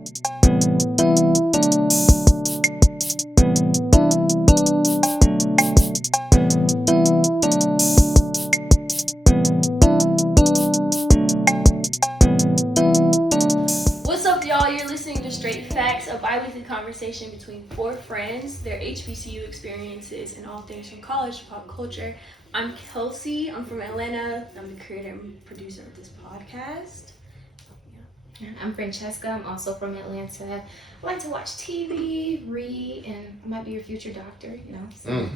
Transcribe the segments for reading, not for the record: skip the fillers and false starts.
What's up, y'all? You're listening to Straight F.A.K.S, a bi-weekly conversation between four friends, their HBCU experiences, and all things from college to pop culture. I'm Kelsey. I'm from Atlanta. I'm the creator and producer of this podcast. I'm Francesca. I'm also from Atlanta. I like to watch TV, read, and I might be your future doctor, you know. So.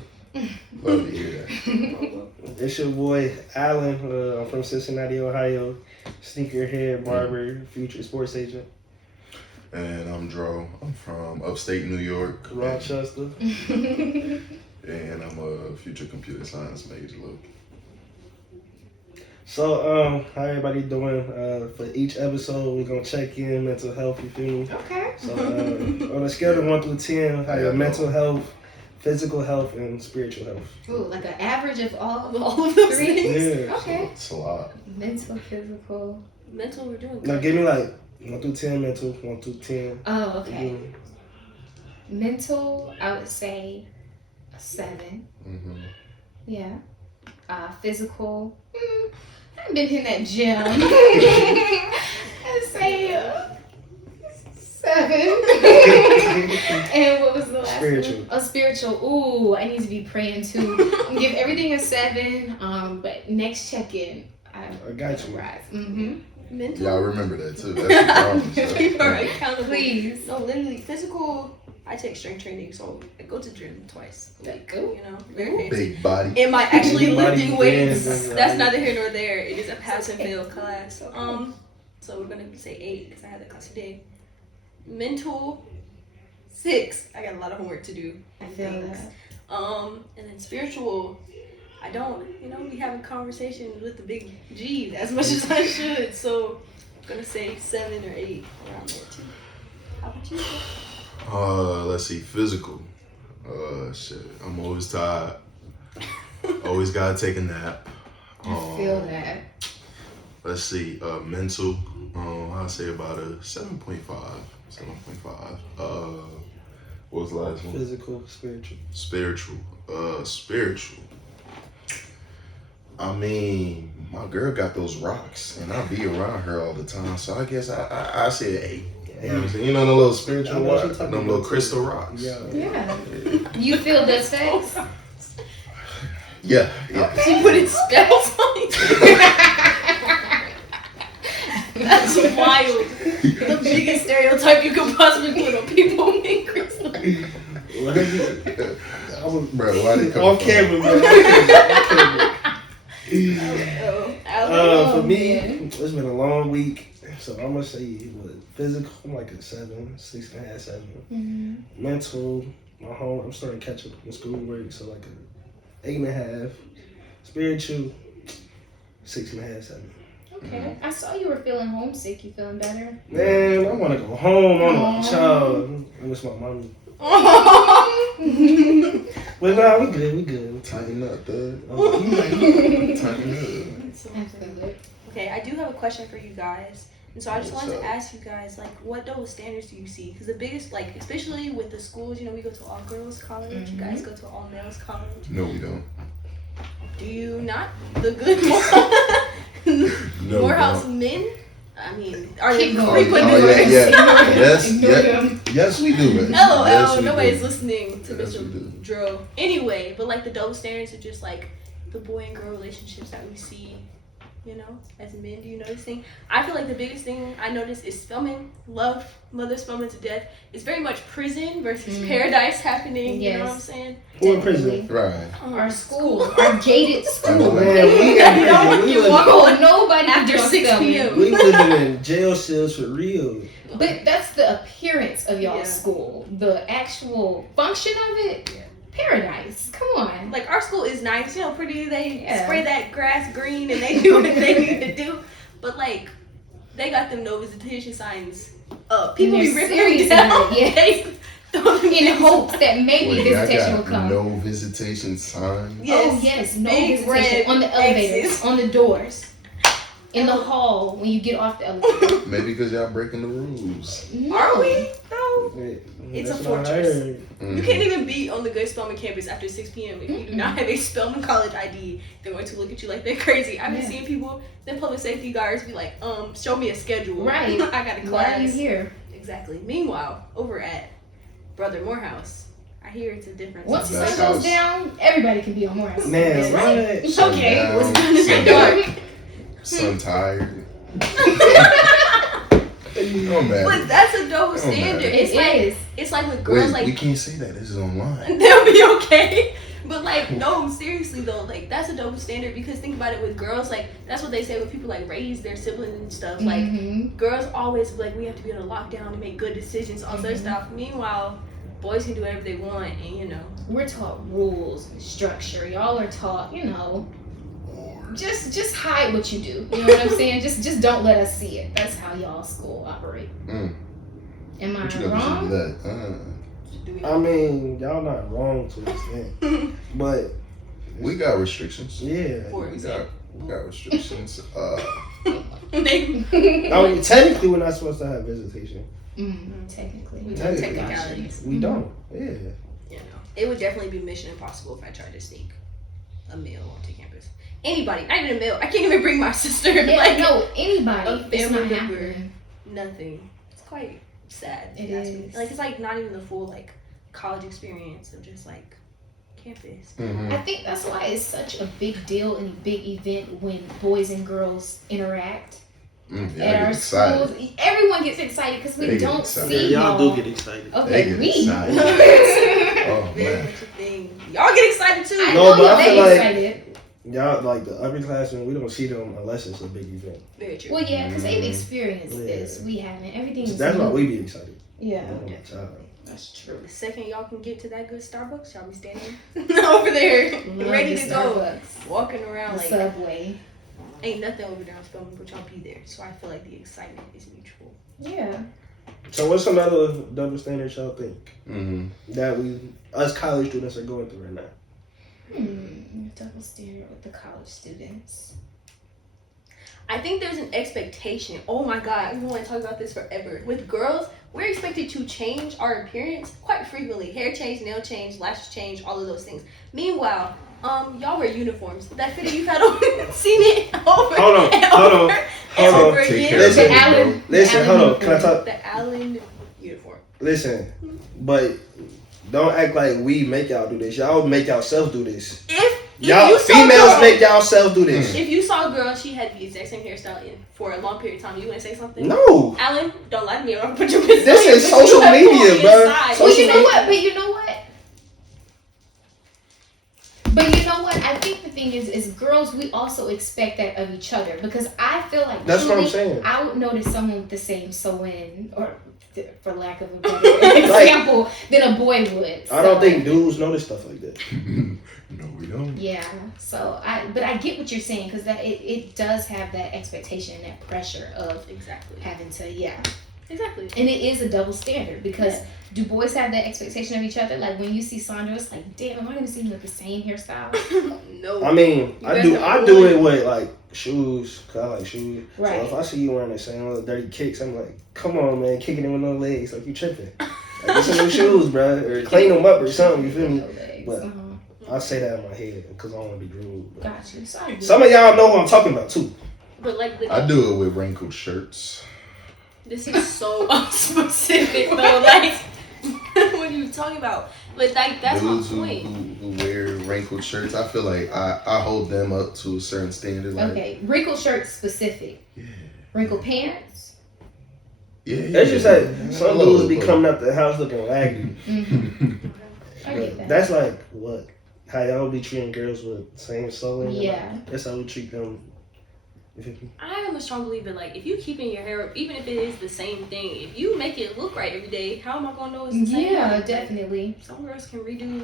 Love to hear that. It's your boy Alan. I'm from Cincinnati, Ohio. Sneakerhead, barber, future sports agent. And I'm Dro. I'm from upstate New York. Rochester. And I'm a future computer science major. So, how everybody doing? For each episode, we're gonna check in mental health. You feel me? Okay. So, on a scale of 1 through 10, how your mental health, physical health, and spiritual health. Ooh, like an average of all of those three? things. Yeah. Okay. It's a lot. Mental, physical. Mental, we're doing good. Now, give me like 1 through 10 mental, 1 through 10. Oh, okay. Mental, I would say a 7. Mm-hmm. Yeah. Physical, I haven't been in that gym. I'd say 7. And what was the last Spiritual. one? Oh, spiritual. Ooh, I need to be praying too. Give everything a 7. But next check-in, I got you. rise. Mm-hmm. Mental. Y'all remember that too. That's the problem. We are accountable. Please. No, literally, physical. I take strength training, so I go to the gym twice a week. You know, very fancy. Big body. Am I actually Big body lifting weights? bands. That's neither here nor there. It is a pass and fail class. So we're gonna say 8 because I had that class today. Mental, 6. I got a lot of homework to do. I feel that. And then spiritual, I don't, be having conversations with the big G as much as I should. So I'm gonna say 7 or 8 around there too. How about you? Let's see. Physical. Shit. I'm always tired. Always gotta take a nap. I feel that. Let's see. Mental. I'll say about a 7.5. 7.5. What was the last one? Physical, spiritual. Spiritual. I mean, my girl got those rocks, and I be around her all the time, so I guess I say 8. You know what I'm saying? You know the little spiritual rock, them little crystal rocks. Yeah. You feel the effects? Yeah. She put in spells on you. That's wild. The biggest stereotype you could possibly put on people being crystal. Bro, why did it come Off from? camera, man. For me, man. it's been a long week, so I'm gonna say physical, I'm like a 7, 6.5, 7. Mm-hmm. Mental, I'm starting to catch up on schoolwork, so like a 8.5. Spiritual, 6.5, 7. Okay. I saw you were feeling homesick. You feeling better? Man, I want to go home. I want a child. I miss my mommy. But nah, we good. Tighten up, thug. Tighten Tighten up. Okay, I do have a question for you guys. And so I just wanted to ask you guys, what double standards do you see? Because the biggest, especially with the schools, we go to all girls college. You guys go to all males college. No, we don't. Do you not? The good No, Morehouse we men? I mean, are they Keep frequent? going. Yes, we do. LOL, Yes, we nobody's do. listening to Yes, we Mr. do. Dro. Anyway, but the double standards are just the boy and girl relationships that we see, as men. Do you notice thing? I feel like the biggest thing I noticed is spelling. Love, mother spelling to death. It's very much prison versus paradise happening. Yes. You know what I'm saying? Who in prison? Right. Our school, our gated school. Man, Nobody After does 6 spelling. p.m. we living in jail cells for real. But that's the appearance of y'all's Yeah. school. The actual function of it, paradise. Come on. Our school is nice, pretty. They Yeah. spray that grass green and they do what they need to do. But they got them no visitation signs up. People be They're ripping serious them down. about it, yeah. They throw them In down. hopes that maybe Y'all visitation will got come. no visitation sign. Yes. Oh yes, no Big visitation red on the elevators, X's. on the doors, in the hall when you get off the elevator. Maybe because y'all breaking the rules. No. Are It's That's a what I fortress. heard. Mhm. You can't even be on the good Spelman campus after 6 p.m. if you do not have a Spelman college ID. They're going to look at you like they're crazy. I've been seeing people, then public safety guards be like, show me a schedule. Right. I got a class. Why are you here? Exactly. Meanwhile, over at Brother Morehouse, I hear it's a different Once the That's sun goes house. down, everybody can be on Morehouse. Man, right? what? Sun Okay. down, What's done in sun the dark? Sun tired. No matter. But that's a double Don't standard. matter. It's like with girls, Wait, like we can't say that. This is online. they'll be okay. But like, no, seriously though, like that's a double standard because think about it with girls, like that's what they say when people like raise their siblings and stuff. Like girls always be like, we have to be on a lockdown to make good decisions, all that stuff. Meanwhile, boys can do whatever they want, and you know, We're taught rules and structure. Y'all are taught, you know, just hide what you do. You know what I'm saying? Just don't let us see it. That's how y'all school operate. Mm. Am I What you got to wrong? do with that? I mean, y'all not wrong to an extent, but We got restrictions. yeah. for We example, got restrictions. they I mean, technically, we're not supposed to have visitation. Technically. we do Technically. technicalities. We don't. Yeah. You know, it would definitely be mission impossible if I tried to sneak a meal onto campus. Anybody, not even a meal. I can't even bring my sister. Yeah, like no, anybody. a It's family not member. happening. Nothing. It's quite sad. It That's what- is. Like it's like not even the full like college experience of just like campus. Mhm. I think that's why it's such a big deal and a big event when boys and girls interact Yeah, I at get our excited. schools. Everyone gets excited because we They get don't excited. see Y'all do get excited. They Okay, get we. excited. Oh Very man. much a thing. Y'all get excited too. I No, know but I they feel like- excited. Y'all like the upperclassmen. We don't see them unless it's a big event. Very true. Well, yeah, because they've Mhm. experienced Yeah. this. We haven't. Everything is That's why new. we be excited. Yeah, Oh my God. that's true. The second y'all can get to that good Starbucks, y'all be standing over there, Love ready the to go, Starbucks, walking around the like Subway. ain't nothing over there on Spelman, but y'all be there. So I feel like the excitement is mutual. Yeah. So what's another double standard y'all think Mm-hmm. that us college students are going through right now? Double standard with the college students. I think there's an expectation. Oh my God, I want to talk about this forever. With girls, we're expected to change our appearance quite frequently. Hair change, nail change, lashes change, all of those things. Meanwhile, y'all wear uniforms. That fitted you've had on, seen it over Hold on, and hold over on, and hold over on. Take again. care Listen, of it, Allen- bro. Listen, Allen hold on. Can I talk? The Allen uniform. Listen, but don't act like we make y'all do this. Y'all make yourself do this. If Y'all you saw a females girl- make y'all self do this. If you saw a girl, she had the exact same hairstyle in for a long period of time, you wouldn't say something? No. Alan, don't lie to me. I'm gonna put your business This on you, is but you social have media, full bruh. inside. Well, you know Social what? But you know what? But you know what? I think the thing is girls, we also expect that of each other because I feel like That's what I'm truly, saying. I would notice someone with the same sewing, or for lack of a better example, than a boy would. I don't So, think dudes notice stuff like that. No, we don't. Yeah. So but I get what you're saying because that it does have that expectation, that pressure of Exactly. having to Exactly. and it is a double standard because Yeah. do boys have that expectation of each other? Like when you see Sandro, it's like, damn, am I gonna see him with the same hairstyle? No. I mean, You I guys do. are I do rude. it with like shoes. Cause I like shoes. Right. So if I see you wearing the same little dirty kicks, I'm like, come on, man, kicking it with no legs, like you tripping. Like, get some new shoes, bro, or clean them up or something. You feel me? No legs. But I say that in my head because I don't want to be rude. But Got you. So I get some of y'all know who I'm talking about too. But like the, I do it with wrinkled shirts. this is so specific though. Like, what are you talking about? But like, that's Dudes my who, point. who wear wrinkled shirts, I feel like I hold them up to a certain standard. Like, Okay, wrinkled shirts specific. Yeah. Wrinkled pants. Yeah. It's just like some Hello, dudes be bro. coming out the house looking raggedy. I get that. That's like what? How y'all be treating girls with same sewing? Yeah. That's how we treat them. You feel me? I am a strong believer. Like, if you keeping your hair up, even if it is the same thing, if you make it look right every day, how am I gonna know it's the same? Yeah, Like, definitely. some girls can redo,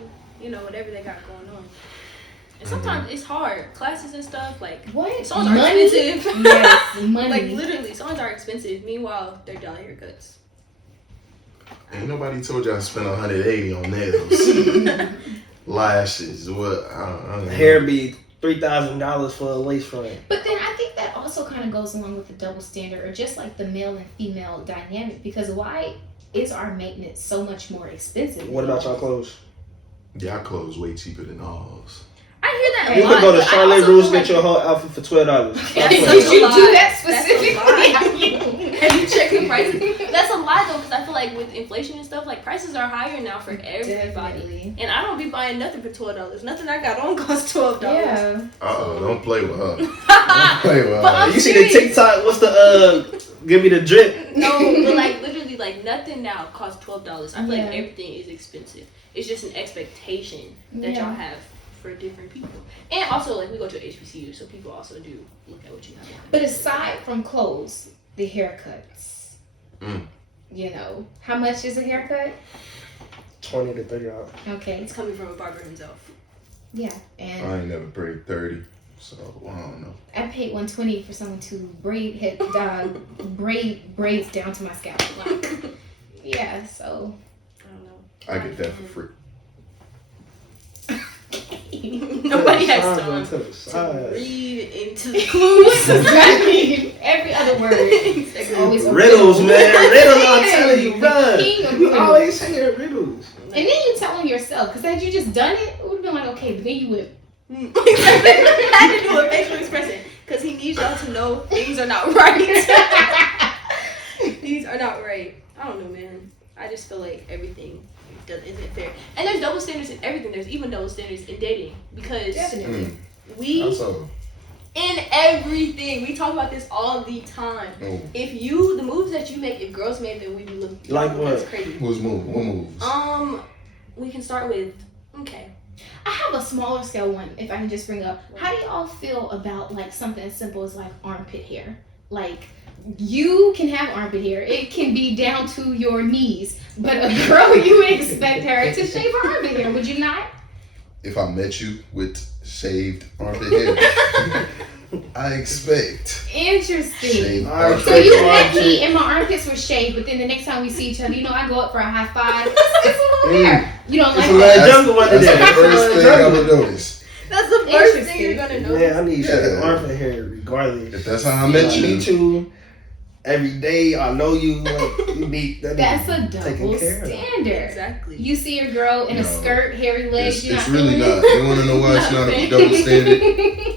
whatever they got going on. And sometimes it's hard. Classes and stuff, like, What? songs are Money? expensive. Yes, money. Like, literally, songs are expensive. Meanwhile, they're dollar haircuts. Ain't nobody told y'all to spend 180 on nails, lashes. What? I don't know. Hair be $3,000 for a lace front. But then I think that also kind of goes along with the double standard or just like the male and female dynamic because why is our maintenance so much more expensive? What about y'all clothes? Y'all clothes way cheaper than ours. I hear that a You lot. can go to but I Charlotte also Russe, feel get your whole outfit for $12. That's Did a you lie. do that That's a specifically? Have you checked the prices? That's a lie though, because I feel like with inflation and stuff, like prices are higher now for everybody. Definitely. And I don't be buying nothing for $12. Nothing I got on costs $12. Yeah. Don't play with her. Don't But play with I'm her. You see the serious. TikTok? What's the give me the drip? No, but like literally, like nothing now costs $12. I feel like everything is expensive. It's just an expectation that y'all have for different people. And also, like we go to HBCU, so people also do look at what you have on. But aside from clothes, the haircuts. You know, how much is a haircut? $20 to $30. Okay. It's coming from a barber himself. Yeah, and I ain't never paid 30, so I don't know. I paid $120 for someone to braid braids down to my scalp. Like, yeah, so I don't know. I get that for free. Nobody has time To the to side. read into the clues. exactly. Every other word is always a Riddles, riddle. man. Riddles, I'm telling you, The bro. king of You riddles. always saying riddles. And then you tell them yourself, because had you just done it would have been like, okay, but then you would. I had to do a facial expression because he needs y'all to know things are not right. These are not right. I don't know, man. I just feel like everything isn't fair. And there's double standards in everything. There's even double standards in dating because Definitely. we Also, in everything we talk about this all the time. If the moves that you make, if girls made them, we be looking Like what? That's crazy. who's moving? What moves? We can start with I have a smaller scale one, if I can just bring up. How do y'all feel about like something as simple as like armpit hair? Like, you can have armpit hair. It can be down to your knees. But a girl, you would expect her to shave her armpit hair, would you not? If I met you with shaved armpit hair, I expect Interesting. shaved Alright, armpit So you hair. met me and my armpits were shaved, but then the next time we see each other, you know, I go up for a high five. It's a little hair. You don't It's like a that? little jungle under That's there. the first thing I would notice. that's the first thing you're gonna know. Man, I need Yeah. shaved armpit hair regardless. If that's how I met you, meet you every day. I know you. Like, you need that. That's a taken double care of. standard. Exactly. You see your girl in a No. skirt, hairy legs, it's, you're it's not really feeling not. You want to know why it's not a double standard?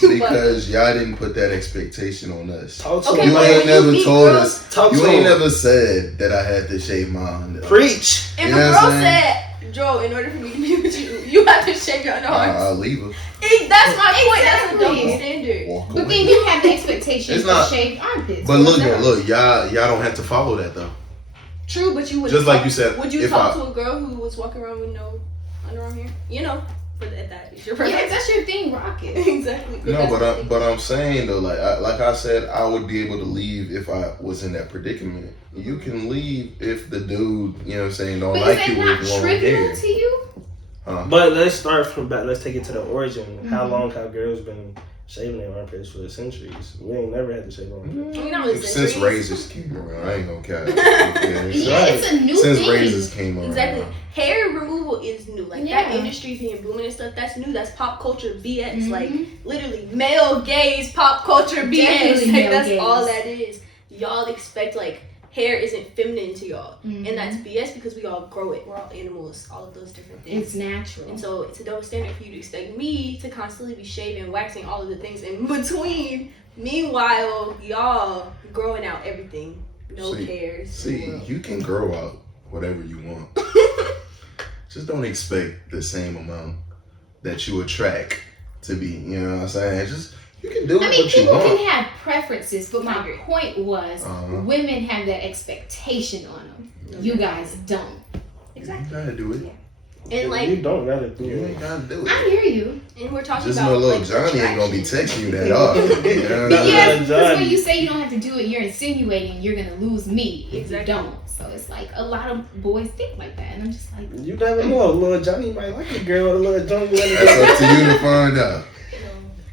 Because y'all didn't put that expectation on us. Talk to Okay, me. You but ain't when you never meet told girls- us. Talk You to ain't me. never said that I had to shave my under. Preach. If You a know what girl I'm saying? said, Joe, in order for me to be with you, you have to shave your underarms. I'll leave her. That's my point. That's a Exactly. double standard. Walk But away. then you have the expectation It's for not- shaved armpits. But What's look, that? y'all don't have to follow that though. True, but you would Just like you said, Would you if talk I- to a girl who was walking around with no underarm hair? You know, but that is your Yeah, preference. that's your thing, rocket. Exactly. No, that's the thing. but I'm saying though, like I said, I would be able to leave if I was in that predicament. You can leave if the dude, you know what I'm saying, don't But like is you that not with long trivial hair. to you? But let's start from back. Let's take it to the origin. How Mhm. long have girls been shaving their armpits for centuries? We ain't never had to shave our armpits. I mean, not really Since centuries. razors came around, I ain't gonna care. Yeah, it's a new Since thing. razors came around. Exactly. Hair removal is new. Like that Yeah. industry being booming and stuff, that's new. That's pop culture BS. Mhm. Like literally male gaze pop culture BS. Definitely Like, male that's gaze. all that is. Y'all expect like hair isn't feminine to y'all. Mhm. And that's BS because we all grow it. We're all animals, all of those different things. It's natural. And so it's a double standard for you to expect me to constantly be shaving, waxing, all of the things in between. Meanwhile, y'all growing out everything. No cares. See, you can grow out whatever you want. Just don't expect the same amount that you attract to be. You know what I'm saying? Just you can do I mean, what you people want. can have preferences, but I my agree. point was women have that expectation on them. You guys don't. Exactly. You gotta do it. And like, you don't gotta do You it. ain't gotta do I it. hear you. and we're talking Just about know little like, Johnny ain't gonna be attraction. texting you that often. You know what I'm Yeah. saying? Yeah, because Johnny. when you say you don't have to do it, you're insinuating you're gonna lose me if Exactly. you don't. So it's like a lot of boys think like that, and I'm just like, You never know. Little Johnny might like a girl with a little Johnny. That's up to you to find out.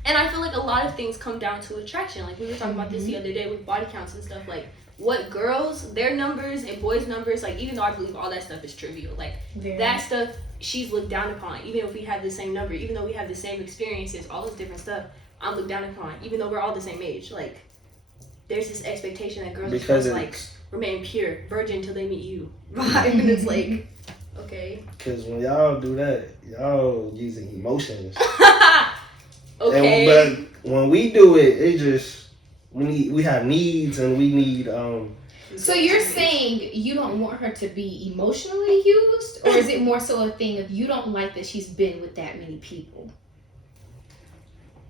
And I feel like a lot of things come down to attraction. Like we were talking about this the other day with body counts and stuff. Like what girls, their numbers and boys' numbers, like even though I believe all that stuff is trivial, like that stuff she's looked down upon. Even if we have the same number, even though we have the same experiences, all this different stuff, I'm looked down upon. Even though we're all the same age, like there's this expectation that girls Because are supposed to like it's remain pure, virgin till they meet you vibe, and it's like, okay. Because when y'all do that, y'all using emotions. Okay. But when we do it, it just we have needs and we need So you're saying you don't want her to be emotionally used, or is it more so a thing of you don't like that she's been with that many people?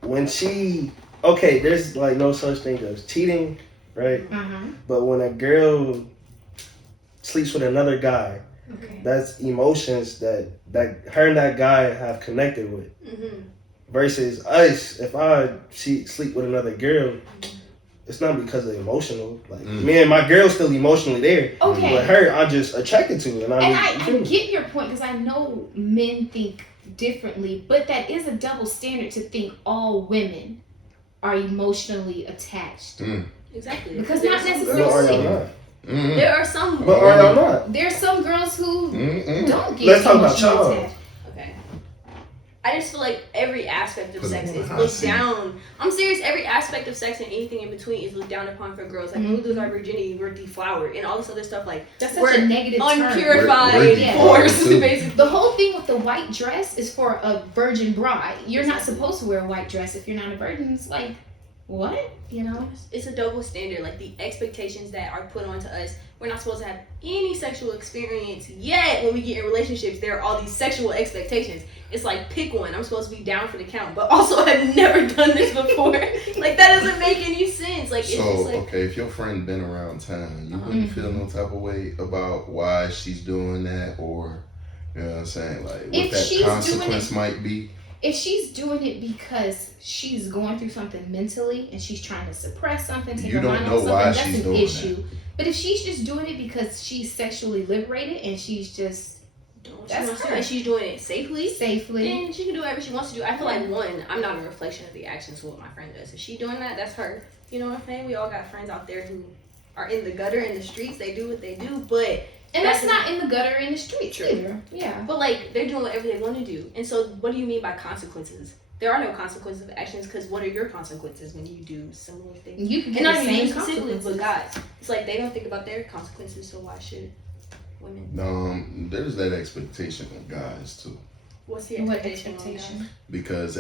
when she okay, there's like no such thing as cheating, right? But when a girl sleeps with another guy, Okay. that's emotions that her and that guy have connected with. Versus us, if I sleep with another girl, it's not because of emotional. Like me and my girl's still emotionally there. Okay. But her, I'm just attracted to, and I get your point because I know men think differently, but that is a double standard to think all women are emotionally attached. Exactly. Because There's not some But are girls- y'all not? There are some. But are y'all not? There's some girls who don't get Let's talk about emotionally y'all. attached. Okay. I just feel like every aspect of Put sex them on is the hot looked seat. down. I'm serious. Every aspect of sex and anything in between is looked down upon for girls. Like we lose our virginity, we're deflowered, and all this other stuff. Like That's we're such a negative term. unpurified We're force, deflowered, too. basically. The whole thing with the white dress is for a virgin bride. You're not supposed to wear a white dress if you're not a virgin. It's like, what? You know? It's a double standard. Like the expectations that are put onto us. We're not supposed to have any sexual experience yet. When we get in relationships, there are all these sexual expectations. It's like, pick one. I'm supposed to be down for the count, but also I've never done this before. Like that doesn't make any sense. Like it's So just like, okay, if your friend been around town, you wouldn't feel no type of way about why she's doing that, or you know what I'm saying, like what If that she's doing consequence might be. If she's doing it because she's going through something mentally and she's trying to suppress something, take You her don't mind know off something, why that's she's an doing issue. But if she's just doing it because she's sexually liberated and she's just that's her. And she's doing it safely. safely. Then she can do whatever she wants to do. I feel like I'm not a reflection of the actions of what my friend does. If she doing that, that's her. You know what I'm saying? We all got friends out there who are in the gutter, in the streets. They do what they do, but And that's not in the gutter in the streets either. Yeah. But like they're doing whatever they want to do. And so, what do you mean by consequences? There are no consequences of actions because what are your consequences when you do similar things? You can And get not the even same you specifically, but consequences. guys. It's like they don't think about their consequences, so why should women? There's that expectation on guys too, What's the What expectation? expectation? because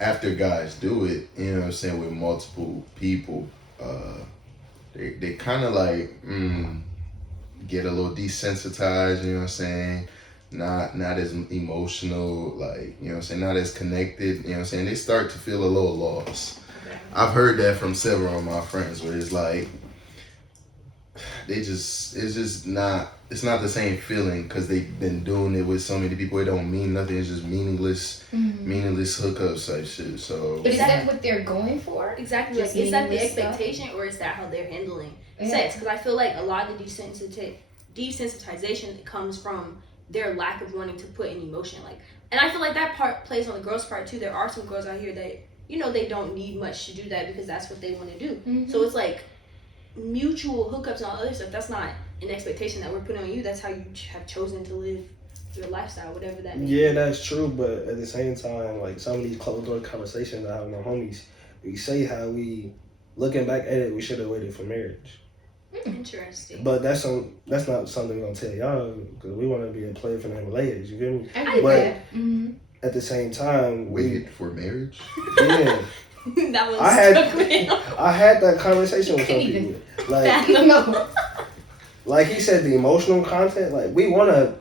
after guys do it, you know what I'm saying, with multiple people, they kind of like get a little desensitized, you know what I'm saying, not as emotional, like, you know what I'm saying, not as connected, you know what I'm saying, they start to feel a little lost. Okay. I've heard that from several of my friends where it's like it's not the same feeling because they've been doing it with so many people. It don't mean nothing. It's just meaningless hookups type shit. So But is that what they're going for? Exactly. Just Like, is that the meaningless stuff? expectation or is that how they're handling Yeah. sex? Because I feel like a lot of the desensitization comes from their lack of wanting to put in emotion. Like, and I feel like that part plays on the girls' part too. There are some girls out here that, you know, they don't need much to do that because that's what they want to do. So it's like mutual hookups and all other stuff. That's not an expectation that we're putting on you. That's how you have chosen to live your lifestyle, whatever that means. Yeah, that's true. But at the same time, like some of these closed door conversations I have with my homies, we say how we, looking back at it, we should have waited for marriage. Interesting. But that's not something we're gonna tell y'all because we want to be a player for the Himalayas. You feel me? I get But that. at the same time, waited for marriage. yeah, That was I had stuck me. I had that conversation with some Couldn't even people. Like No. like he said, the emotional content. Like we want to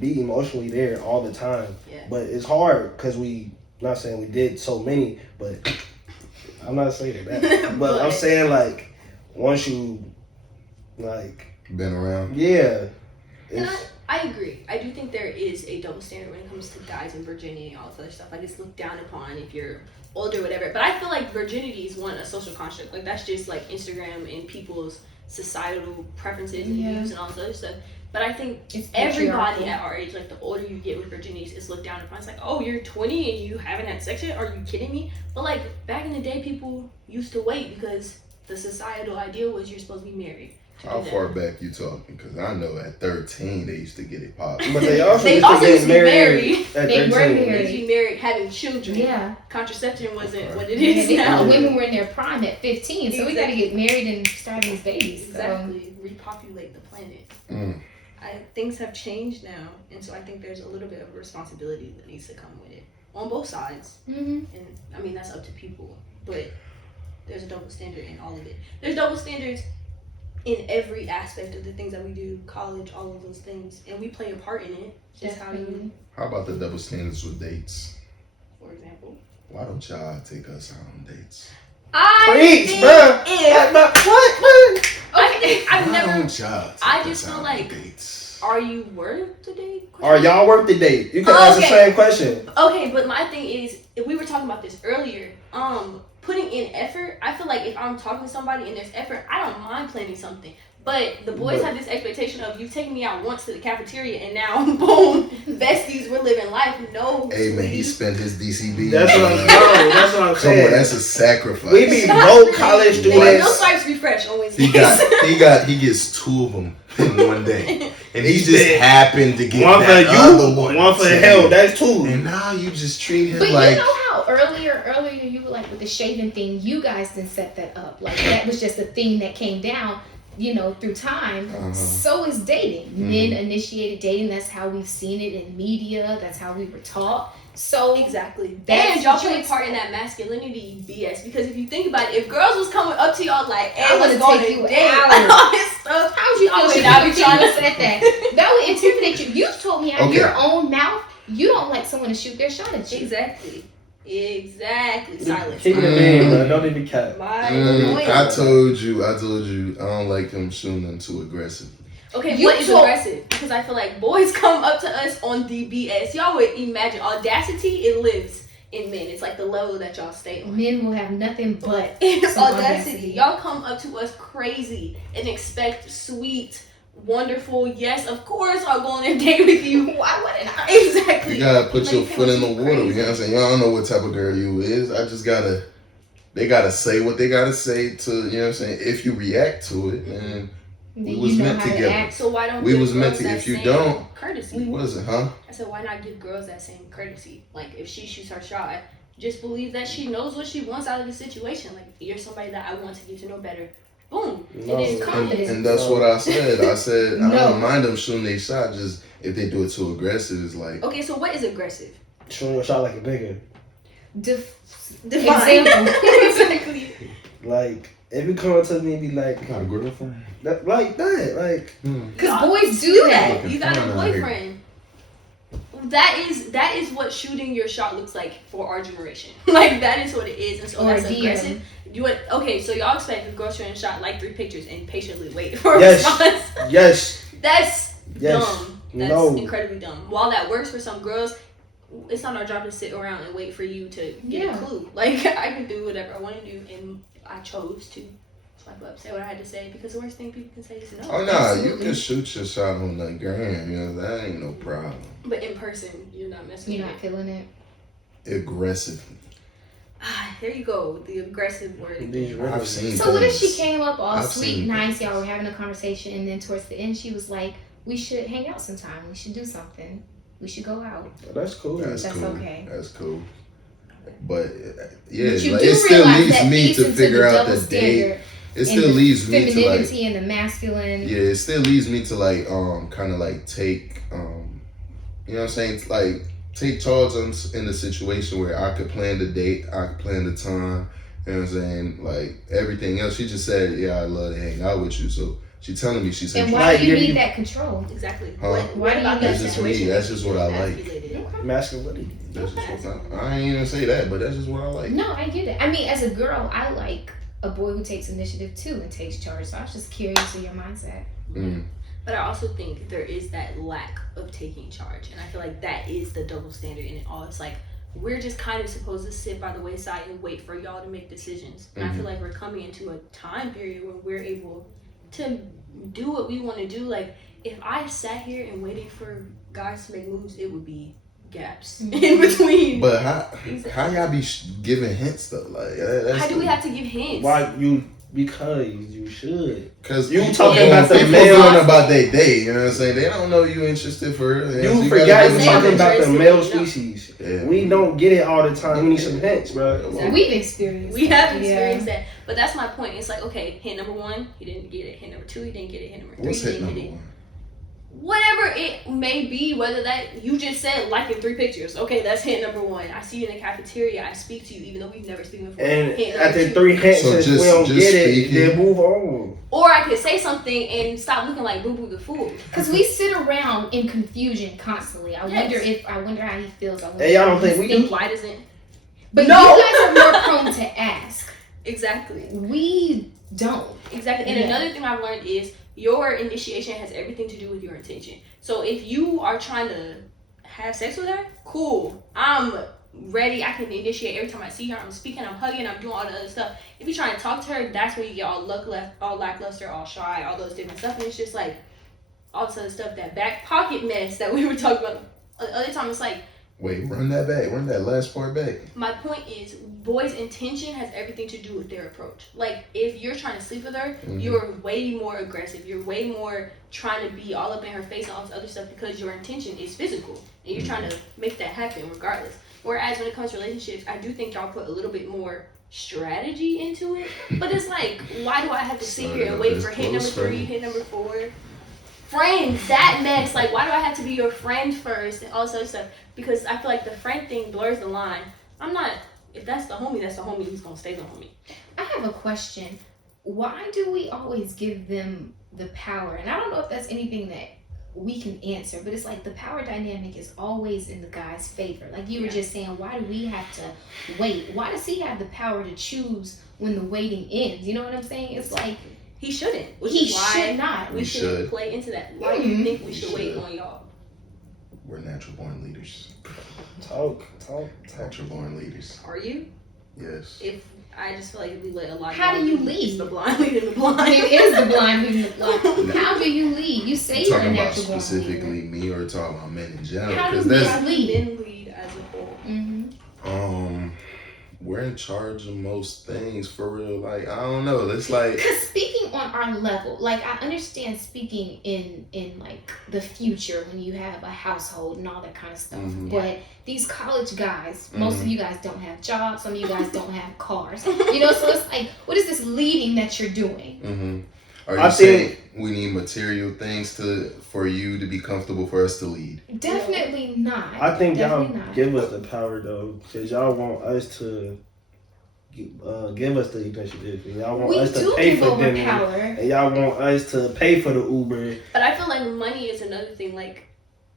be emotionally there all the time, Yeah. but it's hard because we. Not saying we did so many, but I'm not saying that. But I'm saying like once you like Been around. yeah, And it's I agree. I do think there is a double standard when it comes to guys and virginity and all this other stuff. Like it's looked down upon if you're older, whatever. But I feel like virginity is a social construct. Like that's just like Instagram and people's societal preferences and views and all this other stuff. But I think It's everybody patriarchal. at our age, like the older you get with virginities, is looked down upon. It's like, oh, you're 20 and you haven't had sex yet? Are you kidding me? But like back in the day, people used to wait because the societal ideal was you're supposed to be married. How far back you talking? Because I know at 13 they used to get it popping. But they also They used to also get used to be married. at They 13. were They married. used to be married, having children. Yeah. Contraception wasn't what it Yeah, is now. women were in their prime at 15, so we got to get married and start these babies. So. Exactly. Repopulate the planet. Mm. Things have changed now, and so I think there's a little bit of responsibility that needs to come with it on both sides. Mm-hmm. And I mean that's up to people, but there's a double standard in all of it. There's double standards in every aspect of the things that we do, college, all of those things, and we play a part in it. Just how you, How about the double standards with dates? for example. Why don't y'all take us out on dates? Preach, bro. What, man? I've Why never. don't y'all take I us just feel out like- on dates? Are you worth the date? Are y'all worth the date? You can ask the Okay. same question. Okay, but my thing is, if we were talking about this earlier, putting in effort, I feel like if I'm talking to somebody and there's effort, I don't mind planning something. But the boys have this expectation of you taking me out once to the cafeteria and now, boom, besties, we're living life. No, Hey man, he sweetie. spent his DCB. That's what That's what I'm Come on, saying. that's a sacrifice. We be both college No students. stripes refresh on Wednesdays. He gets 2 of them in one day, and he just Yeah. happened to get One for that other you, one. one for too. hell. That's 2. And now you just treat him But like. you know how earlier you were like with the shaving thing, you guys didn't set that up. Like that was just a thing that came down, through time. Uh-huh. So is dating. Mhm. Men initiated dating. That's how we've seen it in media. That's how we were taught. So Exactly. That's And y'all what you play a part in that masculinity BS, because if you think about it, if girls was coming up to y'all like, I hey, wanna let's go take on you a date, out. and all this stuff, how would you I feel would if not be you trying to said that? That would intimidate you. You told me out of Okay. your own mouth you don't like someone to shoot their shot at you. Exactly. Silence. Keep it a man, bro. Don't even cap. My point. I told you, I don't like him shooting them too aggressive. Okay, You what is told- aggressive? Because I feel like boys come up to us on the BS. Y'all would imagine audacity, it lives in men. It's like the level that y'all stay on. Men will have nothing but It's some audacity. Y'all come up to us crazy and expect sweet, wonderful, yes, of course I'll go on a date with you. Why wouldn't I? Exactly. You gotta put your Like, foot in the people water. You crazy. know what I'm saying? Y'all don't know what type of girl you is. They gotta say what they gotta say to, you know what I'm saying? If you react to it, and we You was know meant how to together. act. So why don't We give was meant girls to- that if you same don't- courtesy? what is it, huh? I said, why not give girls that same courtesy? Like, if she shoots her shot, just believe that she knows what she wants out of the situation. Like, you're somebody that I want to get to know better. Boom. No. It is And, confidence. and that's what I said. I said I No. don't mind them shooting their shot. Just if they do it too aggressive, it's like Okay, so what is aggressive? Shooting your shot like a bigger. Define. Example. Exactly. Like, if you come up to me and be like, got a girlfriend. like that, like, Because boys do that. Looking You got a fine out here. boyfriend. That is what shooting your shot looks like for our generation. Like, that is what it is, and so Or that's DM. aggressive. Okay, so y'all expect a girl shooting a shot, like 3 pictures, and patiently wait for a Yes. response. yes, That's yes, dumb. That's no. incredibly dumb. While that works for some girls, it's not our job to sit around and wait for you to get Yeah. a clue. Like, I can do whatever I want to do, and I chose to swipe up, say what I had to say, because the worst thing people can say is no. Oh nah, Absolutely. you can shoot your shot on the gram. You know that ain't no problem. But in person, you're not messing You're with not feeling it. Aggressively. There you go, the aggressive word. These I've rivers. seen. So what if she things. came up all I've sweet, seen nice, y'all were having a conversation, and then towards the end she was like, we should hang out sometime. We should do something. We should go out. That's cool. That's That's cool. okay. That's cool. But yeah, But you like, do it still realize leaves that me feeds to into figure the out double the date. standard It and still the leaves me to like. femininity and the masculine. Yeah, it still leaves me to like kind of like take you know what I'm saying, like take charge in the situation where I could plan the date, I could plan the time, you know what I'm saying, like everything else. She just said, yeah, I'd love to hang out with you, so she telling me she's And interested. why Like, do you you- need that control? Exactly. Huh? Why do you about need that That's just situation me. That's makes just you what I like. emasculated? Masculinity. That's just what I ain't even say that, but that's just what I like. No, I get it. I mean, as a girl, I like a boy who takes initiative too and takes charge. So I was just curious of your mindset. Mm. But I also think there is that lack of taking charge, and I feel like that is the double standard in it all. It's like we're just kind of supposed to sit by the wayside and wait for y'all to make decisions. And I feel like we're coming into a time period where we're able to do what we want to do. Like, if I sat here and waited for guys to make moves, it would be gaps in between. But how y'all be giving hints though? Like that's How do we have to give hints? Why you Because you should. Because you talking about the people male going about their day, you know what I'm saying? They don't know you interested for her. You forgot you talking about the male interested. species. Yeah. We don't get it all the time. We need some hints, bro. Exactly. We've experienced. We have experienced that. But that's my point. It's like, okay, hint number 1, he didn't get it. Hint number 2, he didn't get it. Hint number 3, What's he hit didn't number get it. 1? Whatever it may be, whether that you just said liking 3 pictures. Okay, that's hint number 1. I see you in the cafeteria. I speak to you, even though we've never spoken before. And hint after number 2. 3 hints, So if just- we don't just get it, speaking. then move on. Or I could say something and stop looking like Boo Boo the Fool. Because we sit around in confusion constantly. I Yes. wonder how he feels. I wonder Hey, y'all don't how think he's we do? thinking. Why doesn't? But No. you guys are more prone to ask. Exactly. We don't. Exactly. And Yeah. another thing I've learned is your initiation has everything to do with your intention. So if you are trying to have sex with her, cool. I'm ready. I can initiate every time I see her. I'm speaking, I'm hugging, I'm doing all the other stuff. If you're trying to talk to her, that's when you get all lackluster, all shy, all those different stuff. And it's just like all this other stuff, that back pocket mess that we were talking about the other time. It's like, Wait, run that back. Run that last part back. my point is, boys' intention has everything to do with their approach. Like, if you're trying to sleep with her, you're way more aggressive. You're way more trying to be all up in her face and all this other stuff because your intention is physical. And you're trying to make that happen regardless. Whereas when it comes to relationships, I do think y'all put a little bit more strategy into it. But it's like, why do I have to sit here and wait for hit number 3, hit number 4? Friends, that mess. Like, why do I have to be your friend first and all this other stuff? Because I feel like the friend thing blurs the line. I'm not, if that's the homie, that's the homie who's gonna stay the homie. I have a question. Why do we always give them the power? And I don't know if that's anything that we can answer, but it's like the power dynamic is always in the guy's favor. Like you were just saying, why do we have to wait? Why does he have the power to choose when the waiting ends? You know what I'm saying? It's like he shouldn't. Which he is why should not. We should play into that. Why do you think we should wait on y'all? We're natural born leaders. Talk. Natural born leaders. Are you? Yes. If I just feel like we let a lot. How do you lead? It's the blind leading the blind. It is the blind leading the blind. How do you lead? You say you're a Talking about natural born specifically leader. me or talking about men in general? How do 'Cause men that's lead? Men lead as a whole. we're in charge of most things for real. Like, I don't know. It's like, Because speaking on our level, like I understand speaking in like the future when you have a household and all that kind of stuff. But these college guys, most of you guys don't have jobs. Some of you guys don't have cars. You know, so it's like, what is this leading that you're doing? Are you saying we need material things for you to be comfortable for us to lead? Definitely not. I think y'all Definitely not. give us the power though, because y'all want us to give us the initiative. Y'all want We us to do pay give for over dinner, power. and y'all want us to pay for the Uber. But I feel like money is another thing. Like,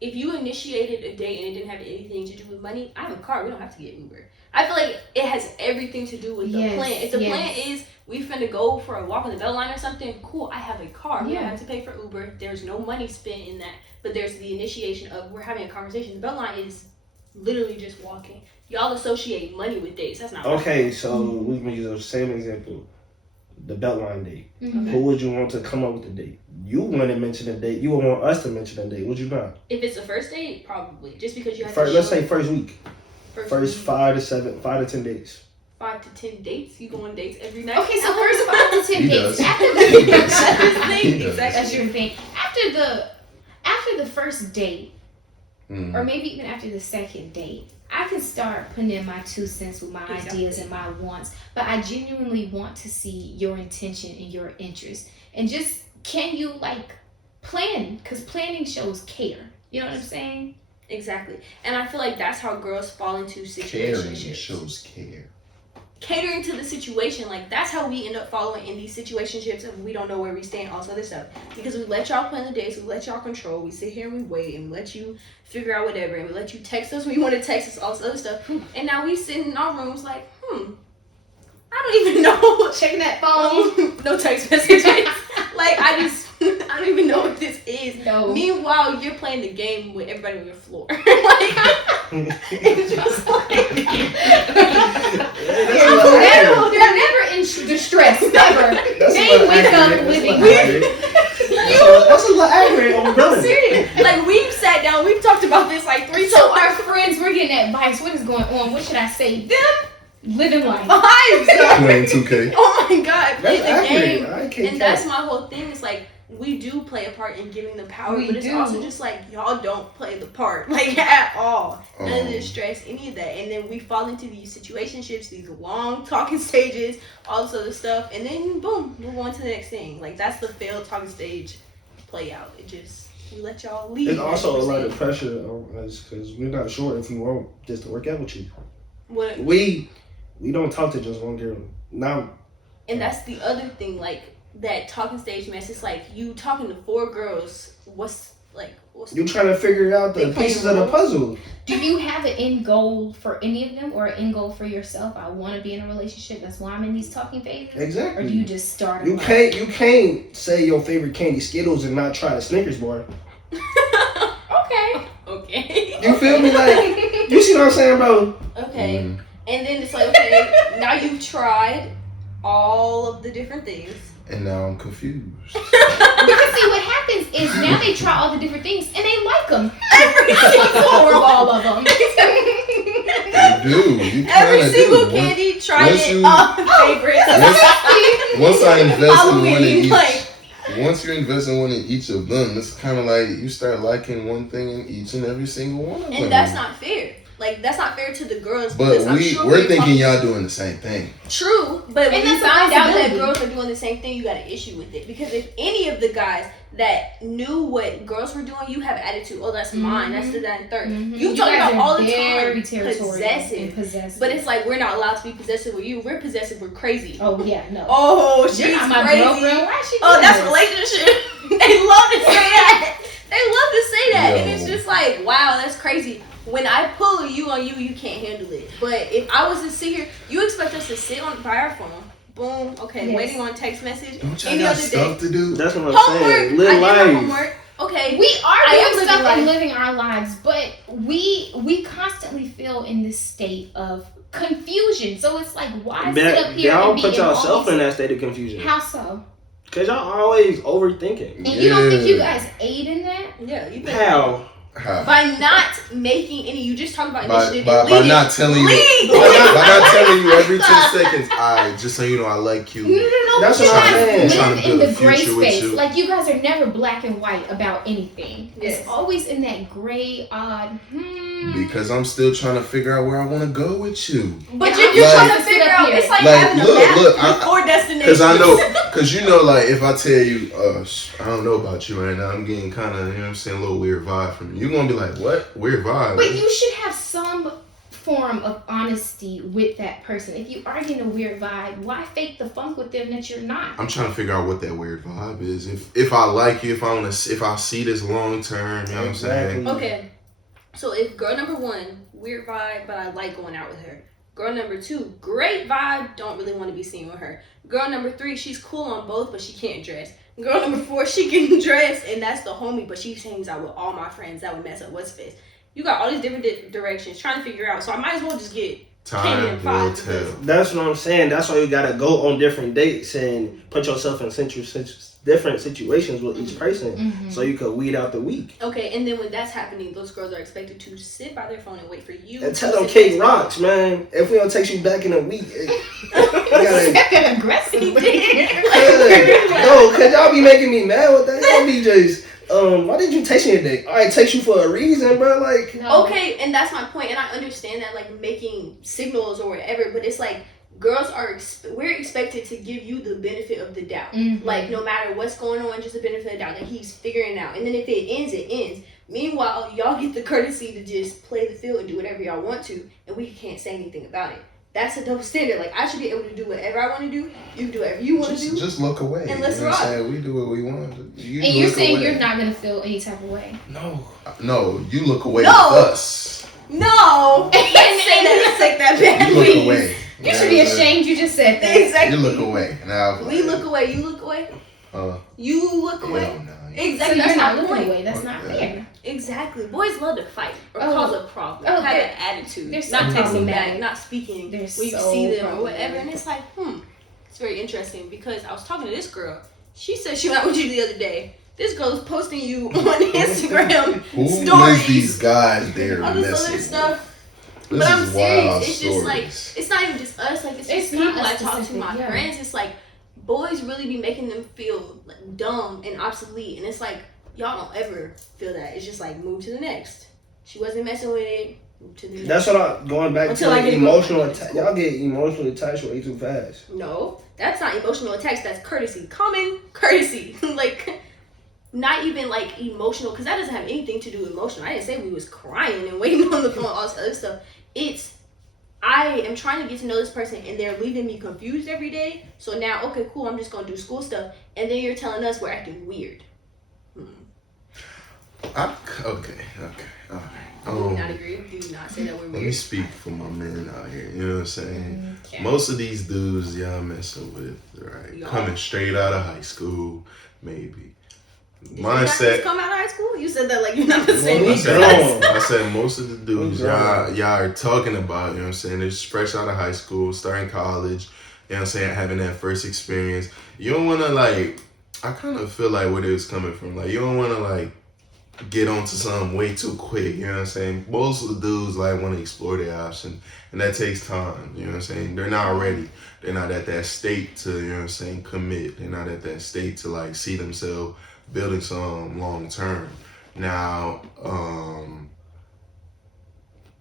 if you initiated a date and it didn't have anything to do with money, I have a car. We don't have to get Uber. I feel like it has everything to do with the plan. If the plan is we finna go for a walk on the Beltline or something, cool, I have a car. We don't have to pay for Uber. There's no money spent in that. But there's the initiation of we're having a conversation. The Beltline is literally just walking. Y'all associate money with dates. That's not Okay, so we can use the same example. The Beltline date. Who would you want to come up with the date? You want to mention a date. You would want us to mention a date. Would you not? If it's a first date, probably. Just because you have First, to let's show say first week. First 5 to 10 dates. 5 to 10 dates. You go on dates every night. Okay, so first 5 to 10 He dates. does. After That's the his thing. He does. Exactly. That's your thing. After the first date, or maybe even after the second date, I can start putting in my 2 cents with my ideas and my wants. But I genuinely want to see your intention and your interest. And just, can you like plan? Because planning shows care. You know what I'm saying? Exactly. And I feel like that's how girls fall into Caring situationships. shows care. Catering to the situation, like that's how we end up following in these situationships and we don't know where we stand, all this other stuff. Because we let y'all plan the dates, we let y'all control, we sit here and we wait and we let you figure out whatever, and we let you text us when you want to text us, all this other stuff. And now we sit in our rooms like, I don't even know. Checking that phone. No text messages. Like, I don't even know what this is. No. Meanwhile, you're playing the game with everybody on your floor. Like, it's just like... They're never in distress. Never. They wake up living. That's a little accurate on I'm serious. Like, we've sat down, we've talked about this like 3 So times. our friends, we're getting advice. What is going on? What should I say? Them? Living life. Vibes. Playing 2K. Oh my god, play That's the accurate. game. I can't And that's my whole thing. It's like we do play a part in giving the power, We but it's do. also just like y'all don't play the part like at all. None of this stress, any of that, and then we fall into these situationships, these long talking stages, all this other stuff, and then boom, move on to the next thing. Like that's the failed talking stage play out. It just we let y'all lead. It's also a lot of pressure on us because we're not sure if we want this to work out with you. What? We don't talk to just one girl. Now, And that's the other thing, like that talking stage mess. It's like you talking to 4 girls. What's you trying to figure out the They playing pieces of the roles. puzzle. Do you have an end goal for any of them or an end goal for yourself? I want to be in a relationship. That's why I'm in these talking phases. Exactly. Or do you just start? You can't say your favorite candy Skittles and not try the Snickers bar. Okay. Okay. You feel me? Like, you see what I'm saying, bro? Okay. Mm. And then it's like, okay, now you've tried all of the different things. And now I'm confused. Because see, what happens is now they try all the different things and they like them. Every Or all of them. You do. You Every kinda single do. candy, tried once it, you- all favorites. Once I invest in one in Halloween, each, like- once you invest in one in each of them, it's kind of like you start liking one thing in each and every single one of them. And that's not fair. Like that's not fair to the girls. But because I'm sure we're thinking talking- y'all doing the same thing. True, but when And you that's a find out that possibility. girls are doing the same thing, you got an issue with it. Because if any of the guys that knew what girls were doing, you have attitude. Oh, that's mine. That's the that and third. Mhm. You talking guys about are all the very time. territorial and possessive. But it's like we're not allowed to be possessive with you. We're possessive. We're crazy. oh yeah, no. Oh, she's You're not my crazy. girlfriend. Why is she Oh, doing that's this? relationship. They love to say that. They love to say that, and it's Yo. just like, wow, that's crazy. When I pull you on you, you can't handle it. But if I was to sit here, you expect us to sit by our phone. Boom. Okay, Yes. waiting on text message. Don't y'all Any got other stuff day. to do? That's what I'm Homework. saying. I Live did my life. homework. Okay. We are I am doing stuff living and life. living our lives, but we constantly feel in this state of confusion. So it's like, why sit up here Y'all and be put in all yourself these- in that state of confusion. How so? Because y'all always overthinking. And you don't think you Yeah. guys aid in that? Yeah, you better. How? How? By not making any, you just talked about By, initiative. by, and by leading. not telling you, Lead. by not telling you every 10 seconds. Alright, just so you know, I like No, you. That's but you what I'm guys saying. Trying live to in build the a gray future with space. you. Like you guys are never black and white about anything. Yes. It's always in that gray, odd. Because I'm still trying to figure out where I want to go with you. But And you're Like- trying to figure out. It's like having a map look, with 4 destinations. Because I know, because you know, like, if I tell you, I don't know about you right now, I'm getting kind of, you know what I'm saying, a little weird vibe from you. You're going to be like, what? Weird vibe? But you should have some form of honesty with that person. If you are getting a weird vibe, why fake the funk with them that you're not? I'm trying to figure out what that weird vibe is. If I like you, if I see this long term, you know what I'm saying? Exactly. Okay, so if girl number 1, weird vibe, but I like going out with her. Girl number 2, great vibe, don't really want to be seen with her. Girl number 3, she's cool on both, but she can't dress. Girl number 4, she can dress, and that's the homie, but she hangs out with all my friends. That would mess up what's face. You got all these different directions trying to figure out, so I might as well just get Time will tell. That's what I'm saying. That's why you gotta go on different dates and put yourself in different situations with each person, so you could weed out the weak. Okay, and then when that's happening, those girls are expected to sit by their phone and wait for you. And to tell them sit cake next to rocks, man. If we don't text you back in a week, gotta, That aggressively. no, cause y'all be making me mad with that. Y'all be just, why did you text me today? I text you for a reason, bro. Like, No. Okay, and that's my point, and I understand that, like, making signals or whatever, but it's like girls are we're expected to give you the benefit of the doubt. Mhm. Like, no matter what's going on, just the benefit of the doubt that he's figuring it out. And then if it ends, it ends. Meanwhile, y'all get the courtesy to just play the field and do whatever y'all want to, and we can't say anything about it. That's a double standard. Like, I should be able to do whatever I want to do. You can do whatever you want to do. Just look away. And let's you know what I'm rock. saying? We do what we want. You And you're look saying away. you're not gonna feel any type of way. No, you look away No. with us. No! Let's say that. Let's take that back, You look please. away. You should be ashamed you just said that. Exactly. You look away. Now We look away. You look away. You look away. Hell no. Exactly. So That's you're my not looking point. away. That's not fair. Exactly. Boys love to fight or Oh. cause a problem. Oh, have they're- an attitude. they're so Not texting back, problematic. not speaking They're when you so see them or problematic. whatever. And it's like, it's very interesting because I was talking to this girl. She said she went out with you the other day. This girl's posting you on Instagram Who stories. is these guys there all this other messing? stuff. But I'm is serious. wild It's just like stories. it's not even just us. Like it's just not people a I talk to, specific, my yeah. friends. It's like boys really be making them feel like dumb and obsolete, and it's like y'all don't ever feel that. It's just like move to the next. She wasn't messing with it. Move to the next. That's what I'm going back Until to. I get Emotional emotional. attach. Y'all get emotionally attached way too fast. No, that's not emotional attacks. That's courtesy. Common courtesy. Like, not even like emotional, because that doesn't have anything to do with emotional. I didn't say we was crying and waiting on the phone, all this other stuff. It's, I am trying to get to know this person and they're leaving me confused every day. So now, okay, cool, I'm just going to do school stuff. And then you're telling us we're acting weird. Okay. All right. Do you not agree? Do you not say that we're Let me weird? speak for my men out here. You know what I'm saying? Okay. Most of these dudes y'all messing with, right? Y'all. Coming straight out of high school, maybe. Did you not just Mindset. come out of high school? You said that like you're not the same Well, age. I said most of the dudes We grown. y'all are talking about, you know what I'm saying? They're fresh out of high school, starting college, you know what I'm saying, having that first experience. You don't wanna like, I kind of feel like where it was coming from. Like you don't wanna like get onto something way too quick, you know what I'm saying? Most of the dudes like want to explore their options, and that takes time, you know what I'm saying? They're not ready. They're not at that state to, you know what I'm saying, commit. They're not at that state to like see themselves building some long term. Now,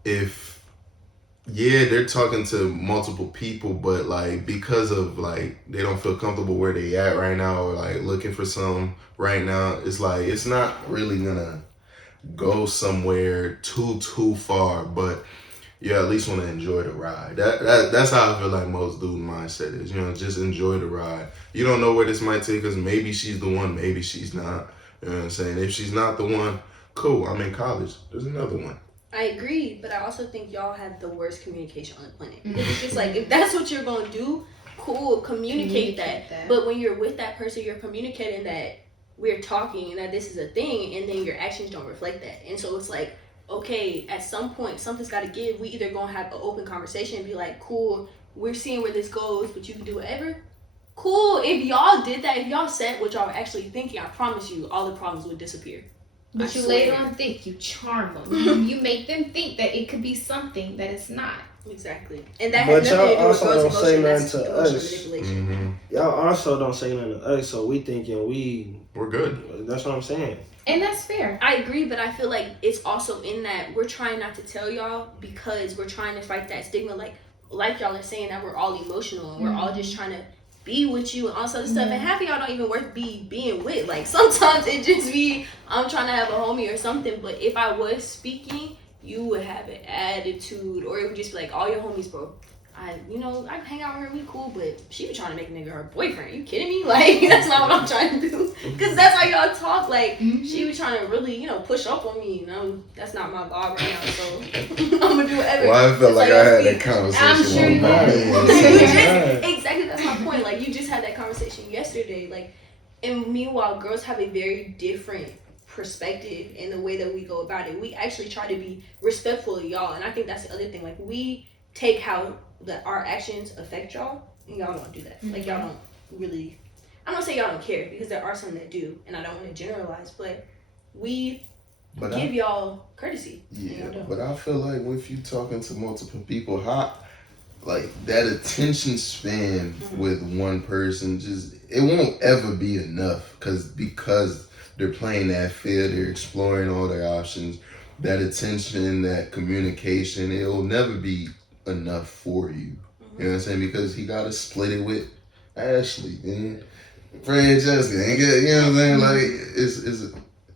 if they're talking to multiple people, but like because of like they don't feel comfortable where they at right now, or like looking for some right now, it's like it's not really gonna go somewhere too far, but you at least want to enjoy the ride. That's how I feel like most dude mindset is. You know, just enjoy the ride. You don't know where this might take us. Maybe she's the one, maybe she's not. You know what I'm saying? If she's not the one, cool, I'm in college. There's another one. I agree, but I also think y'all have the worst communication on the planet. Because it's just like, if that's what you're going to do, cool, communicate that. But when you're with that person, you're communicating that we're talking and that this is a thing, and then your actions don't reflect that. And so it's like, okay, at some point, something's got to give. We either going to have an open conversation and be like, cool, we're seeing where this goes, but you can do whatever. Cool, if y'all did that, if y'all said what y'all were actually thinking, I promise you, all the problems would disappear. But you later on think, you charm them. You make them think that it could be something that it's not. Exactly. And that But has nothing to do y'all with also girls' don't say emotion. nothing That's to emotional us. manipulation. Mm-hmm. Y'all also don't say nothing to us, so we thinking We're good. that's what I'm saying. And that's fair. I agree, but I feel like it's also in that we're trying not to tell y'all because we're trying to fight that stigma. Like y'all are saying that we're all emotional and we're all just trying to be with you and all this other stuff. And half of y'all don't even worth being with. Like sometimes it just be I'm trying to have a homie or something. But if I was speaking, you would have an attitude, or it would just be like all your homies, bro. I hang out with her, we cool, but she be trying to make a nigga her boyfriend. You kidding me? Like, that's not what I'm trying to do. Because that's how y'all talk. Like, she was trying to really, push up on me. That's not my vibe right now, so I'm going to do whatever. Well, I felt like I had that conversation. I'm sure with you my did. man. Exactly, that's my point. Like, you just had that conversation yesterday. Like, and meanwhile, girls have a very different perspective in the way that we go about it. We actually try to be respectful of y'all, and I think that's the other thing. Like, we take how our actions affect y'all, and y'all don't do that. Like, y'all don't really, I'm not saying y'all don't care, because there are some that do, and I don't want to generalize, but we give y'all courtesy. Yeah, but I feel like if you talking to multiple people, like that attention span with one person, it won't ever be enough, because they're playing that field, they're exploring all their options. That attention, that communication, it'll never be enough for you. You know what I'm saying? Because he gotta split it with Ashley and Francesca. You know what I'm saying? Like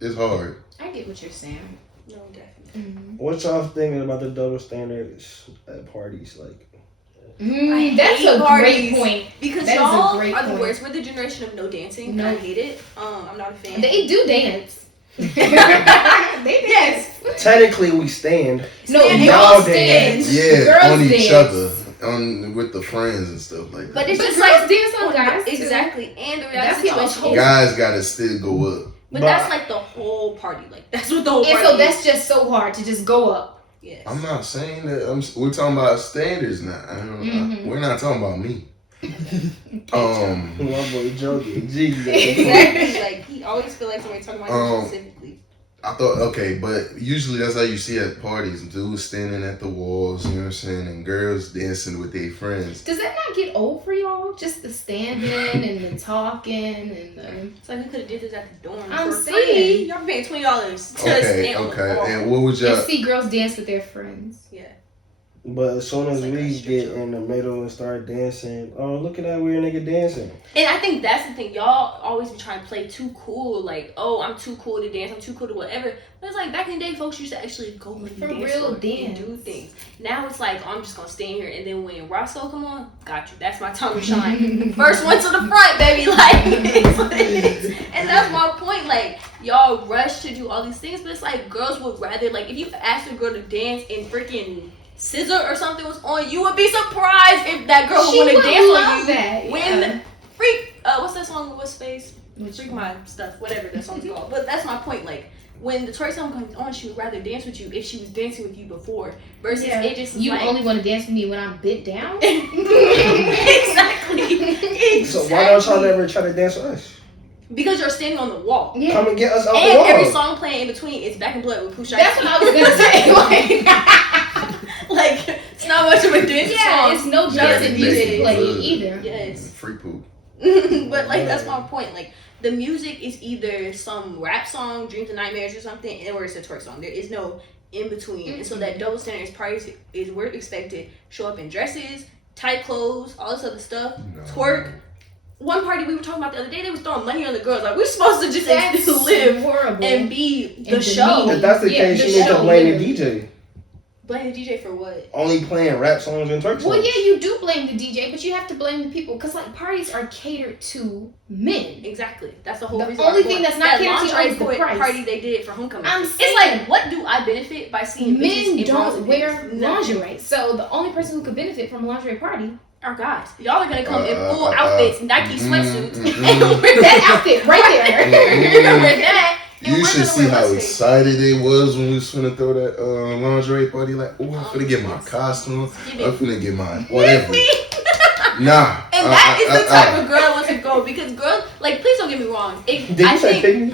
it's hard. I get what you're saying. No, definitely. What y'all thinking about the double standards at parties? Like, That's hate a parties. great point. Because That is a y'all great are the point. worst. We're the generation of no dancing. No. I hate it. I'm not a fan. They do dance. They Yes. technically, we stand. No, Standing y'all on stand. Yeah, Girls on each dance. other, with the friends and stuff like that. But it's But just girls like dance on guys too. exactly, and the That's reality y'all situation. Guys gotta still go up. But that's like the whole party. Like that's what the whole And party. so is. that's just so hard to just go up. Yes. I'm not saying that. We're talking about standards now. We're not talking about me. My boy joking. Jesus. Exactly. Like he always feel like somebody talking about him specifically. I thought, okay, but usually that's how you see at parties. Dudes standing at the walls, you know what I'm saying? And girls dancing with their friends. Does that not get old for y'all? Just the standing and the talking and the... It's like we could have did this at the dorm I'm for free. saying. Y'all paying $20 to stand on the Okay. wall. And what would And y'all... see girls dance with their friends. Yeah. But as soon as It's like we a strip get show. in the middle and start dancing, oh, look at that weird nigga dancing. And I think that's the thing. Y'all always be trying to play too cool. Like, oh, I'm too cool to dance. I'm too cool to whatever. But it's like back in the day, folks used to actually go on the For dance real floor dance. and do things. Now it's like, oh, I'm just going to stand here. And then when Roscoe come on, got you. That's my time to shine. First one to the front, baby. Like, and that's my point. Like, y'all rush to do all these things. But it's like girls would rather, like, if you asked a girl to dance in freaking Scissor or something was on, you would be surprised if that girl would want to dance on you. That, When Freak, what's that song with what's face? Which Freak My Stuff, whatever that song's called. But that's my point. Like, when the Tory song comes on, she would rather dance with you if she was dancing with you before. Versus it just you like, only want to dance with me when I'm bit down. exactly. So why don't y'all ever try to dance with us? Because you're standing on the wall. Yeah. Come and get us off the And wall. every song playing in between is Back in Blood with Pusha. That's what I was gonna say. Like, it's not much of a dance Yeah, song. it's no dancing music playing either. Yes. Free poop. But like that's my point. Like the music is either some rap song, Dreams and Nightmares or something, or it's a twerk song. There is no in between. And so that double standard is parties is we're expected show up in dresses, tight clothes, all this other stuff, twerk. One party we were talking about the other day, they was throwing money on the girls. Like we're supposed to just live horrible. and be the And show. If that's the case, the you need to show, blame the literally. DJ. Blame the DJ for what? Only playing rap songs and twerk songs. Well, yeah, you do blame the DJ, but you have to blame the people because like parties are catered to men. Exactly. That's the whole The reason. only why thing I'm that's not going. catered to That is the lingerie price. party they did for homecoming. I'm It's saying like, what do I benefit by seeing bitches men in bras don't and wear panties? Nothing. lingerie, so the only person who could benefit from a lingerie party. Our guys, y'all are gonna come in full outfits, Nike sweatsuits, and wear That outfit right there. wear that. and You we're should gonna see wear how mustard. excited it was when we was finna throw that lingerie party. Like, oh, I'm finna get my costume. Give I'm it. finna get my whatever. Me. Nah. And that is the type of girl that wants to go because girls, like, please don't get me wrong. Did you say pick me?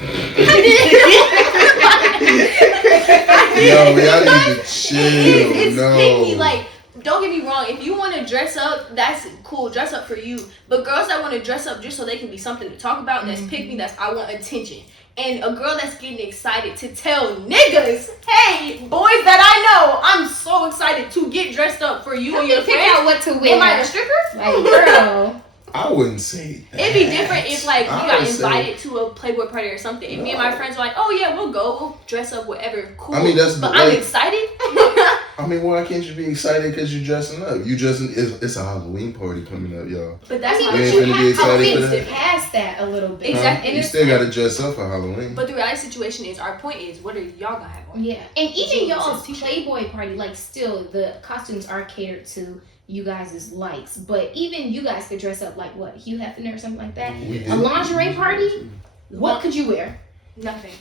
Yo, y'all need to chill. It's No. picky. Like, don't get me wrong. If you want to dress up, that's cool. Dress up for you. But girls that want to dress up just so they can be something to talk about, that's pick me. That's I want attention. And a girl that's getting excited to tell niggas, hey, boys that I know, I'm so excited to get dressed up for you and your pick friends. out what to wear. Am I a stripper? Like, girl. I wouldn't say that. It'd be different if like we I got would say- invited to a Playboy party or something, and me and my friends were like, "Oh yeah, we'll go, we'll dress up, whatever, cool." I mean, that's but like- I'm excited. I mean, why can't you be excited because you're dressing up? You dressing, it's a Halloween party coming up, y'all. But I that's mean, my but ain't you finna be have to excited for think that? past that a little bit. Exactly. And You it's still like- gotta dress up for Halloween. But the reality situation is, our point is, what are y'all gonna have on? Yeah, and even Jeans y'all's and t-shirt. Playboy party, like still the costumes are catered to you guys' likes, but even you guys could dress up like what, Hugh Hefner or something like that. We did. A lingerie party, what could you wear? Nothing.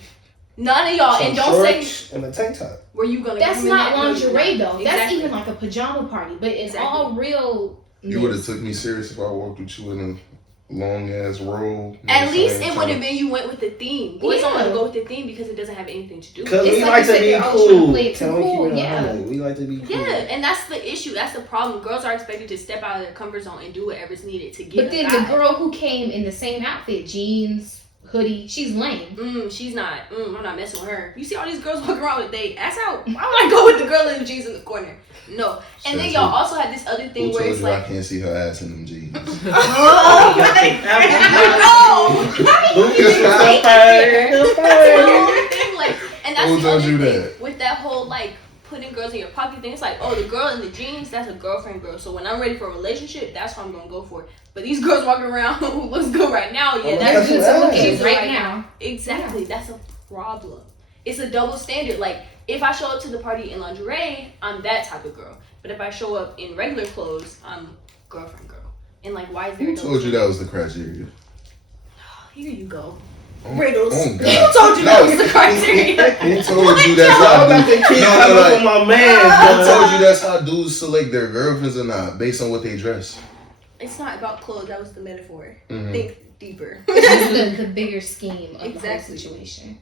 None of y'all, Some and don't say shorts and a tank top. where you gonna. That's come in not that lingerie look. though. That's Exactly. even like a pajama party, but it's Exactly. all real. You would have took me serious if I walked with you in a long ass robe. At least it would have been you went with the theme. Boys don't want to Yeah. go with the theme because it doesn't have anything to do with Because it. It's we like like you to said, be they're always trying to cool. play it too Can we keep cool, it yeah. 100? We like to be cool. Yeah, and that's the issue. That's the problem. Girls are expected to step out of their comfort zone and do whatever's needed to get. But a then guy. the girl who came in the same outfit, jeans, hoodie, she's lame. She's not. I'm not messing with her. You see all these girls walking around with they ass out. Why would I go with the girl in the jeans in the corner? No. And then y'all also had this other thing Who where told it's you I like, can't see her ass in them jeans? oh, That's the whole thing, like, and that's Who the told other you thing that? with that whole like putting girls in your pocket thing. It's like, oh, the girl in the jeans, that's a girlfriend girl. So when I'm ready for a relationship, that's what I'm gonna go for. But these girls walking around who looks good right now, yeah, Oh, that's that's good what to look I at Right right now. now. Exactly, that's a problem. It's a double standard. Like, if I show up to the party in lingerie, I'm that type of girl. But if I show up in regular clothes, I'm girlfriend girl. And like, why is there Who a double told you that was the criteria? Here you go. Oh, Riddles. oh, Who God. told you No. that was the criteria? Who told you that's I'm how about to dudes? keep No, coming like, with my man. who bro. told you that's how dudes select their girlfriends or not based on what they dress? It's not about clothes. That was the metaphor. Mhm. Think deeper. This is the bigger scheme of Exactly. the whole situation.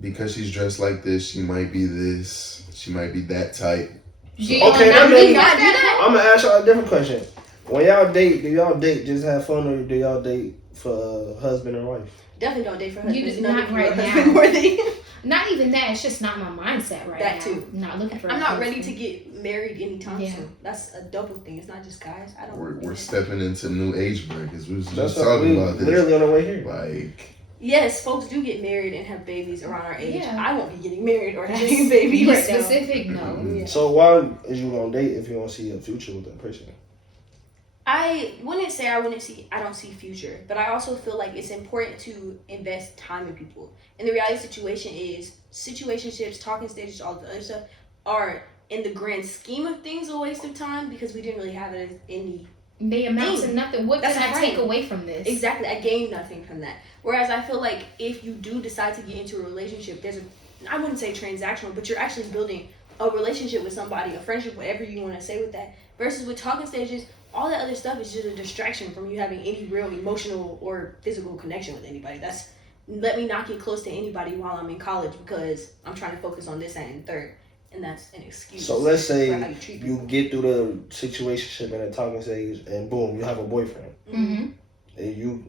because she's dressed like this, she might be this, she might be that type. Do So, y'all Okay, not that really means- want that? I'm gonna ask y'all a different question. When y'all date, do y'all date just have fun, or do y'all date for husband and wife? Definitely don't date for husband. You It's do not for right husband now. more than Not even that. It's just not my mindset right That now. too. I'm not looking for. I'm a not ready husband. to get married anytime Yeah. soon. That's a double thing. It's not just guys. I don't. we're stepping into new age brackets. We was That's just what talking we about this. literally on the way here. Like, Yes, folks do get married and have babies around our age. Yeah. I won't be getting married or That's having a baby be right now. specific. No. Mhm. So why is you gonna date if you don't see a future with that person? I wouldn't say I don't see future, but I also feel like it's important to invest time in people. And the reality situation is situationships, talking stages, all the other stuff are in the grand scheme of things a waste of time because we didn't really have it as any. They amount to Dang. nothing. What That's can I right. take away from this? Exactly, I gained nothing from that. Whereas I feel like if you do decide to get into a relationship, I wouldn't say transactional, but you're actually building a relationship with somebody, a friendship, whatever you want to say with that. Versus with talking stages, all that other stuff is just a distraction from you having any real emotional or physical connection with anybody. That's let me not get close to anybody while I'm in college because I'm trying to focus on this and third, and that's an excuse. So let's say for how you treat you people. get through the situationship and the talking stage, and boom, you have a boyfriend. Mm-hmm. And you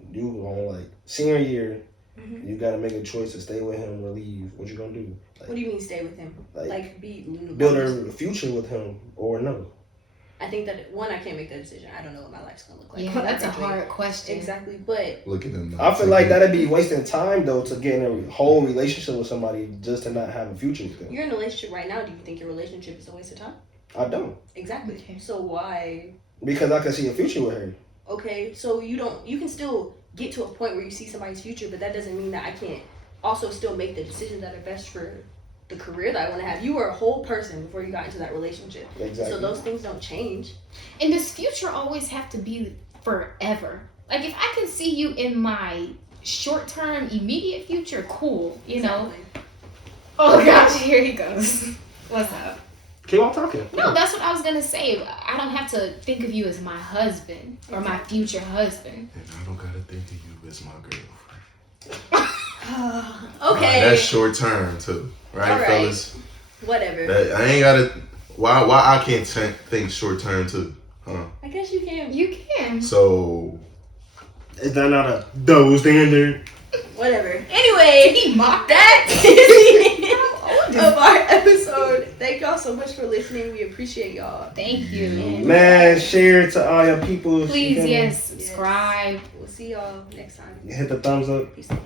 on like senior year, Mhm. you gotta make a choice to stay with him or leave. What you gonna do? What do you mean stay with him? Like Be build a future with him or no? I think that I can't make that decision. I don't know what my life's gonna look like. Yeah, when I that's a graduate. hard question. Exactly, but look at them. I feel like that'd be wasting time though to get in a whole relationship with somebody just to not have a future with them. you're in a relationship right now. Do you think your relationship is a waste of time? I don't, Exactly. Okay. So why? because I can see a future with her. Okay, so you don't. You can still get to a point where you see somebody's future, but that doesn't mean that I can't also still make the decisions that are best for the career that I want to have. You were a whole person before you got into that relationship, Exactly. so those things don't change. And does future always have to be forever? Like if I can see you in my short term, immediate future, cool. You know. Exactly. Oh gosh, here he goes. What's up? Keep on talking. No, that's what I was gonna say. I don't have to think of you as my husband or my future husband. And I don't gotta think of you as my girlfriend. Okay. That's short term too, right, All right. fellas? Whatever. I ain't gotta. Why I can't think short term too, huh? I guess you can. You can. So Is that not a double standard? Whatever. Anyway, He mocked that is the end of our episode. Thank y'all so much for listening. We appreciate y'all. Thank you. Man, share it to all your people. Please, You can yes, subscribe. We'll see y'all next time. Hit the thumbs up. Peace out.